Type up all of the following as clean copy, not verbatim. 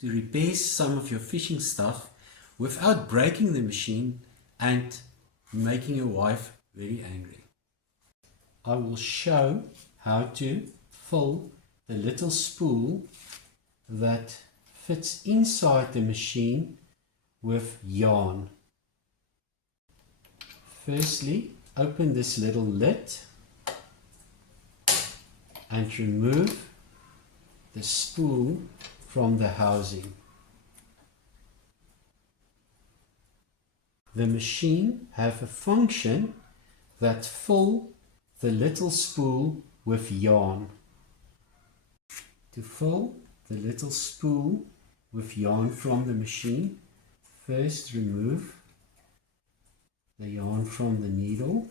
to repair some of your fishing stuff without breaking the machine and making your wife very angry. I will show how to fill the little spool that fits inside the machine with yarn. Firstly, open this little lid and remove the spool from the housing. The machine has a function that fill the little spool with yarn. To fill the little spool with yarn from the machine, first remove the yarn from the needle,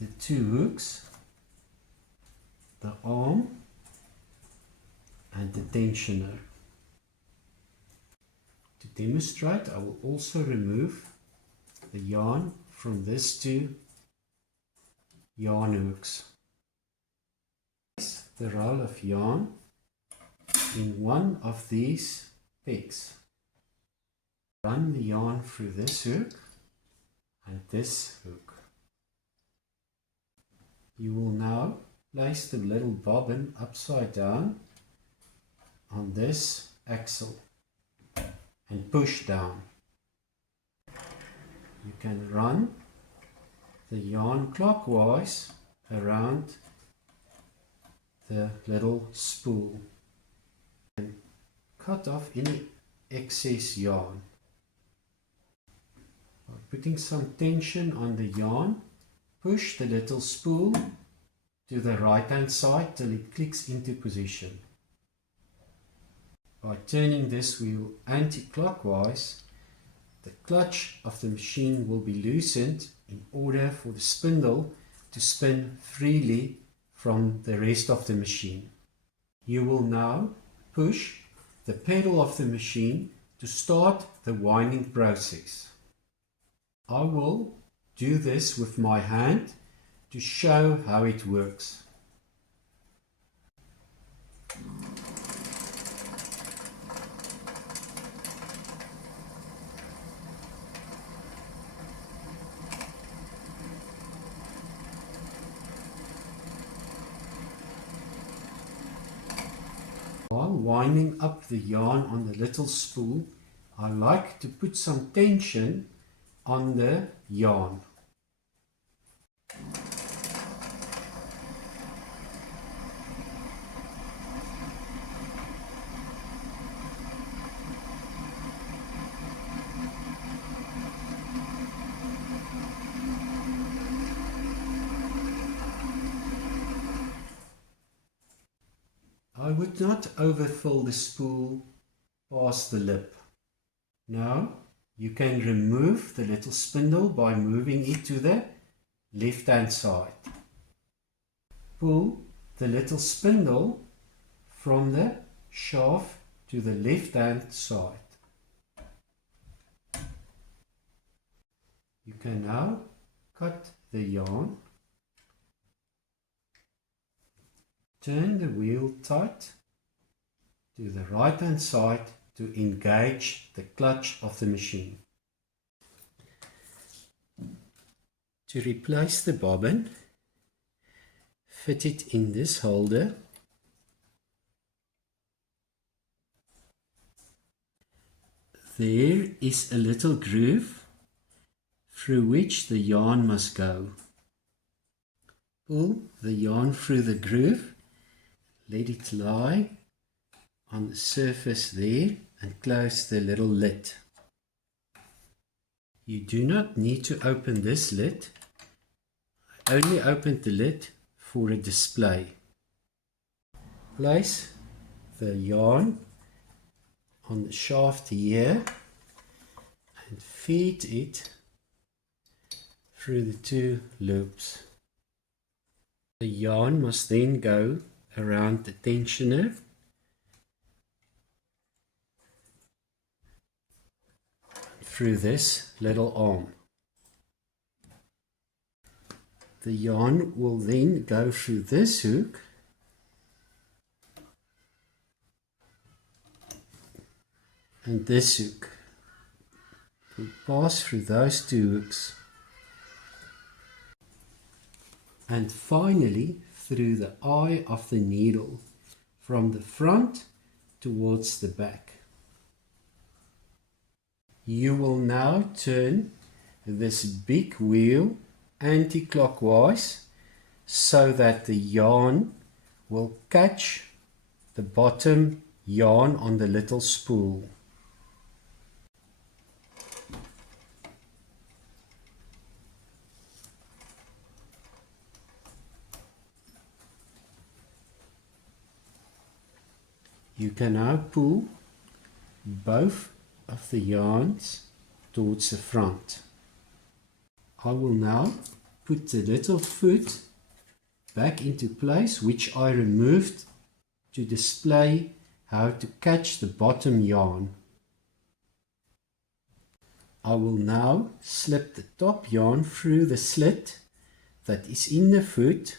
the two hooks, the arm and the tensioner. To demonstrate, I will also remove the yarn from these two yarn hooks. Place the roll of yarn in one of these pegs. Run the yarn through this hook and this hook. You will now place the little bobbin upside down on this axle and push down. You can run the yarn clockwise around the little spool and cut off any excess yarn. By putting some tension on the yarn, push the little spool to the right hand side till it clicks into position. By turning this wheel anti-clockwise, the clutch of the machine will be loosened in order for the spindle to spin freely from the rest of the machine. You will now push the pedal of the machine to start the winding process. I will do this with my hand to show how it works. While winding up the yarn on the little spool, I like to put some tension on the yarn. I would not overfill the spool past the lip. Now you can remove the little spindle by moving it to the left hand side. Pull the little spindle from the shaft to the left hand side. You can now cut the yarn. Turn the wheel tight to the right hand side to engage the clutch of the machine. To replace the bobbin, fit it in this holder. There is a little groove through which the yarn must go. Pull the yarn through the groove. Let it lie on the surface there and close the little lid. You do not need to open this lid. I only opened the lid for a display. Place the yarn on the shaft here and feed it through the two loops. The yarn must then go around the tensioner through this little arm. The yarn will then go through this hook and this hook. We'll pass through those two hooks. And finally through the eye of the needle from the front towards the back. You will now turn this big wheel anti-clockwise so that the yarn will catch the bottom yarn on the little spool. You can now pull both of the yarns towards the front. I will now put the little foot back into place, which I removed to display how to catch the bottom yarn. I will now slip the top yarn through the slit that is in the foot,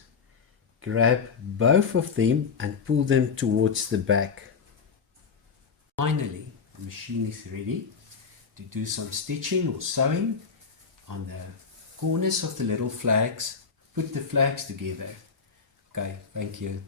grab both of them and pull them towards the back. Finally, the machine is ready to do some stitching or sewing on the corners of the little flags. Put the flags together. Okay, thank you.